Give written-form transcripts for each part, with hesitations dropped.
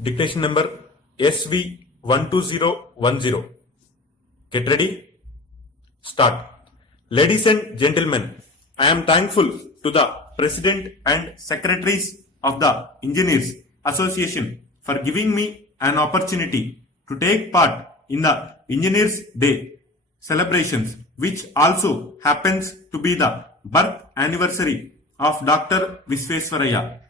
Dictation number SV12010. Get ready? Start. Ladies and gentlemen, I am thankful to the President and Secretaries of the Engineers Association for giving me an opportunity to take part in the Engineers Day celebrations, which also happens to be the birth anniversary of Dr. Visvesvaraya.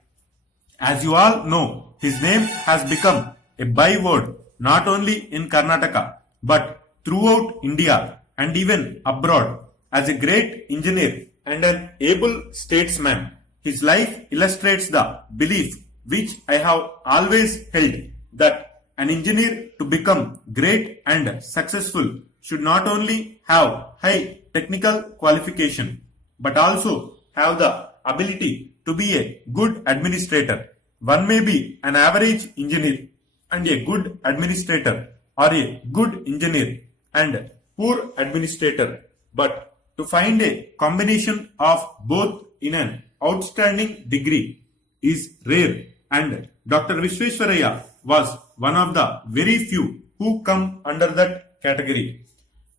As you all know, his name has become a byword not only in Karnataka but throughout India and even abroad. As a great engineer and an able statesman, his life illustrates the belief which I have always held that an engineer to become great and successful should not only have high technical qualification but also have the ability to be a good administrator. One may be an average engineer and a good administrator, or a good engineer and poor administrator, but to find a combination of both in an outstanding degree is rare, and Dr. Visvesvaraya was one of the very few who come under that category.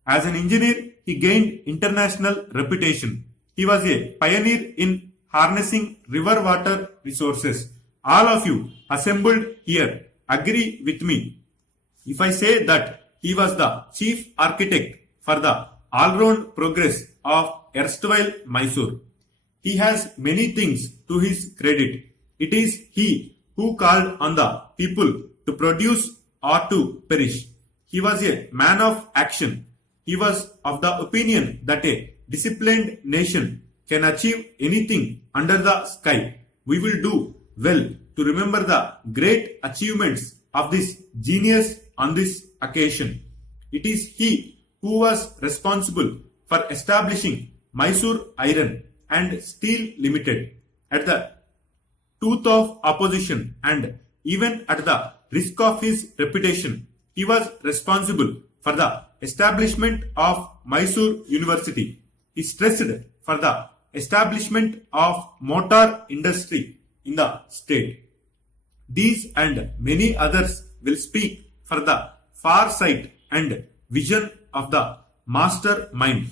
As an engineer, he gained international reputation. He was a pioneer in harnessing river water resources. All of you assembled here agree with me if I say that he was the chief architect for the all-round progress of erstwhile Mysore. He has many things to his credit. It is he who called on the people to produce or to perish. He was a man of action. He was of the opinion that a disciplined nation can achieve anything under the sky. We will do well to remember the great achievements of this genius on this occasion. It is he who was responsible for establishing Mysore Iron and Steel Limited at the tooth of opposition, and even at the risk of his reputation, he was responsible for the establishment of Mysore University. He stressed for the establishment of motor industry in the state. These and many others will speak for the far sight and vision of the mastermind.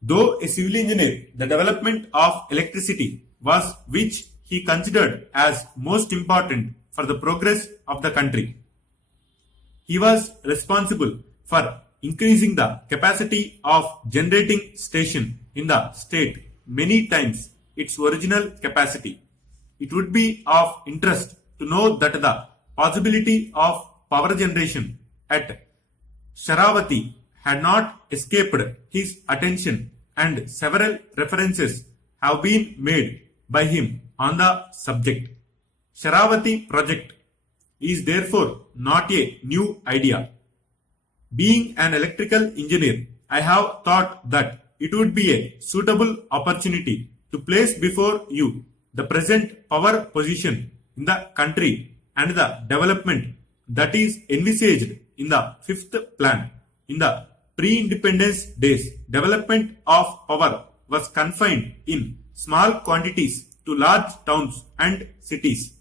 Though a civil engineer, the development of electricity was which he considered as most important for the progress of the country. He was responsible for increasing the capacity of generating station in the state many times its original capacity. It would be of interest to know that the possibility of power generation at Sharavati had not escaped his attention, and several references have been made by him on the subject. Sharavati project is therefore not a new idea. Being an electrical engineer, I have thought that it would be a suitable opportunity to place before you the present power position in the country and the development that is envisaged in the fifth plan. In the pre-independence days, development of power was confined in small quantities to large towns and cities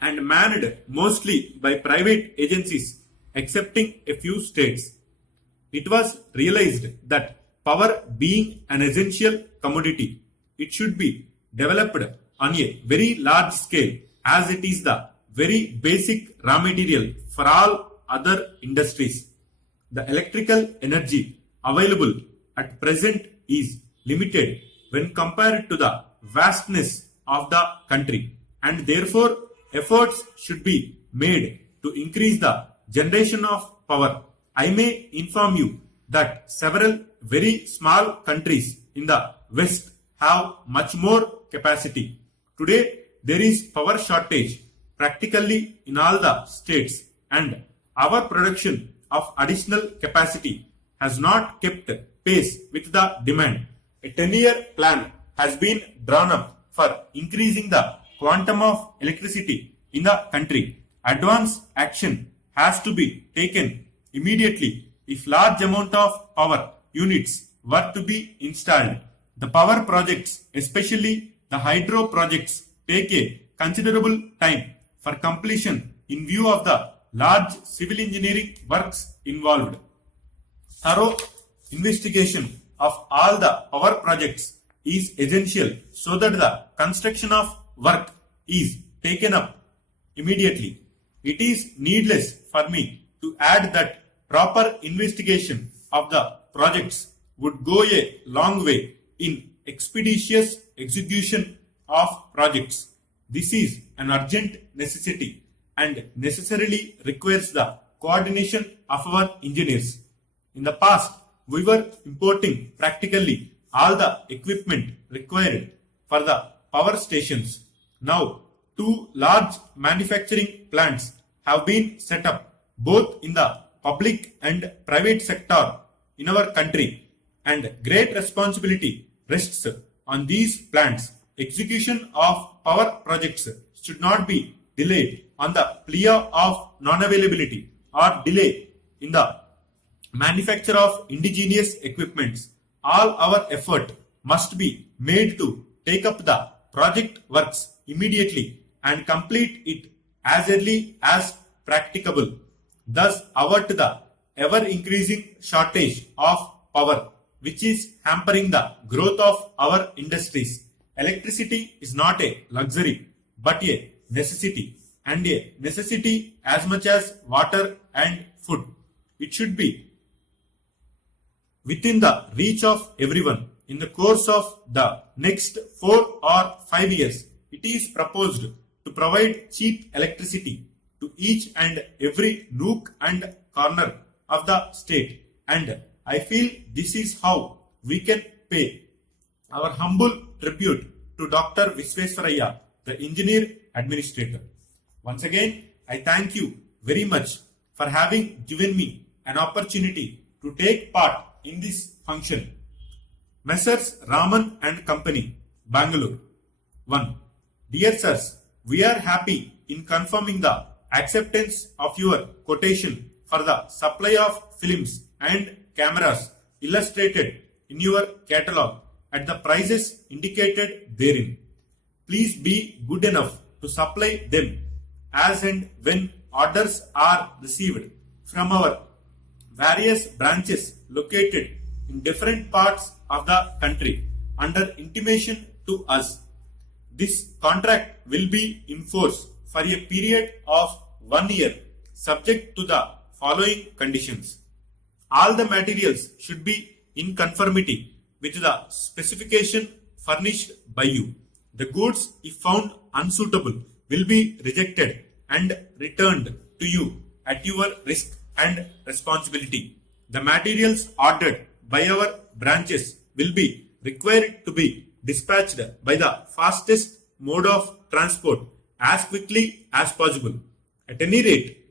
and manned mostly by private agencies excepting a few states. It was realized that power being an essential commodity, it should be developed on a very large scale, as it is the very basic raw material for all other industries. The electrical energy available at present is limited when compared to the vastness of the country, and therefore efforts should be made to increase the generation of power. I may inform you that several very small countries in the West have much more capacity. Today, there is power shortage practically in all the states, and our production of additional capacity has not kept pace with the demand. A 10-year plan has been drawn up for increasing the quantum of electricity in the country. Advance action has to be taken immediately if large amount of power units were to be installed. The power projects, especially the hydro projects, take a considerable time for completion in view of the large civil engineering works involved. Thorough investigation of all the power projects is essential so that the construction of work is taken up immediately. It is needless for me to add that proper investigation of the projects would go a long way in expeditious execution of projects. This is an urgent necessity and necessarily requires the coordination of our engineers. In the past, we were importing practically all the equipment required for the power stations. Now, two large manufacturing plants have been set up both in the public and private sector in our country, and great responsibility rests on these plants. Execution of power projects should not be delayed on the plea of non-availability or delay in the manufacture of indigenous equipments. All our effort must be made to take up the project works immediately and complete it as early as practicable, thus avert the ever-increasing shortage of power which is hampering the growth of our industries. Electricity is not a luxury but a necessity, and a necessity as much as water and food. It should be within the reach of everyone. In the course of the next 4 or 5 years, it is proposed to provide cheap electricity to each and every nook and corner of the state, and I feel this is how we can pay our humble tribute to Dr. Visvesvaraya, the engineer administrator. Once again, I thank you very much for having given me an opportunity to take part in this function. Messrs. Raman and Company, Bangalore. 1. Dear sirs, we are happy in confirming the acceptance of your quotation for the supply of films and cameras illustrated in your catalogue at the prices indicated therein. Please be good enough to supply them as and when orders are received from our various branches located in different parts of the country under intimation to us. This contract will be in force for a period of 1 year subject to the following conditions. All the materials should be in conformity with the specification furnished by you. The goods, if found unsuitable, will be rejected and returned to you at your risk and responsibility. The materials ordered by our branches will be required to be dispatched by the fastest mode of transport as quickly as possible. At any rate,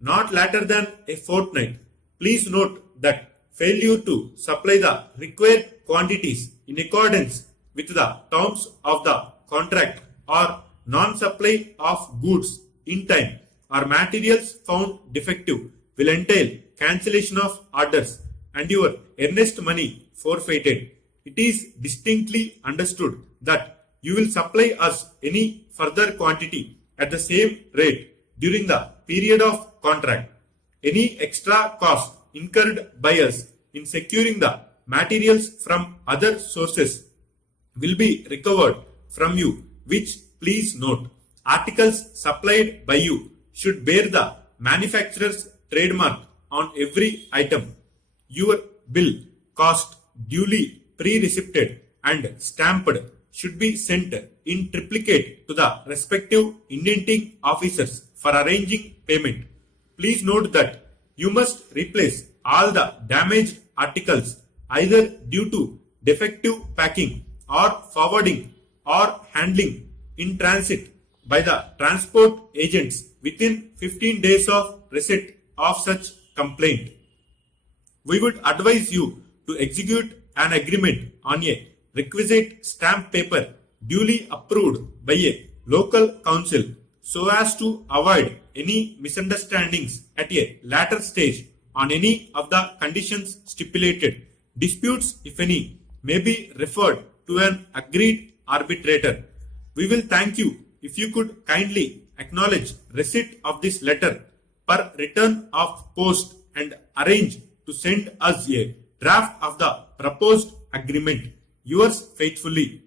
not later than a fortnight. Please note that failure to supply the required quantities in accordance with the terms of the contract or non-supply of goods in time or materials found defective will entail cancellation of orders and your earnest money forfeited. It is distinctly understood that you will supply us any further quantity at the same rate during the period of contract. Any extra cost incurred by us in securing the materials from other sources will be recovered from you, which please note, articles supplied by you should bear the manufacturer's trademark on every item. Your bill cost duly pre-receipted and stamped should be sent in triplicate to the respective indenting officers for arranging payment. Please note that you must replace all the damaged articles either due to defective packing or forwarding or handling in transit by the transport agents within 15 days of receipt of such complaint. We would advise you to execute an agreement on a requisite stamp paper duly approved by a local council so as to avoid any misunderstandings at a later stage on any of the conditions stipulated. Disputes, if any, may be referred to an agreed arbitrator. We will thank you if you could kindly acknowledge receipt of this letter per return of post and arrange to send us a draft of the proposed agreement. Yours faithfully,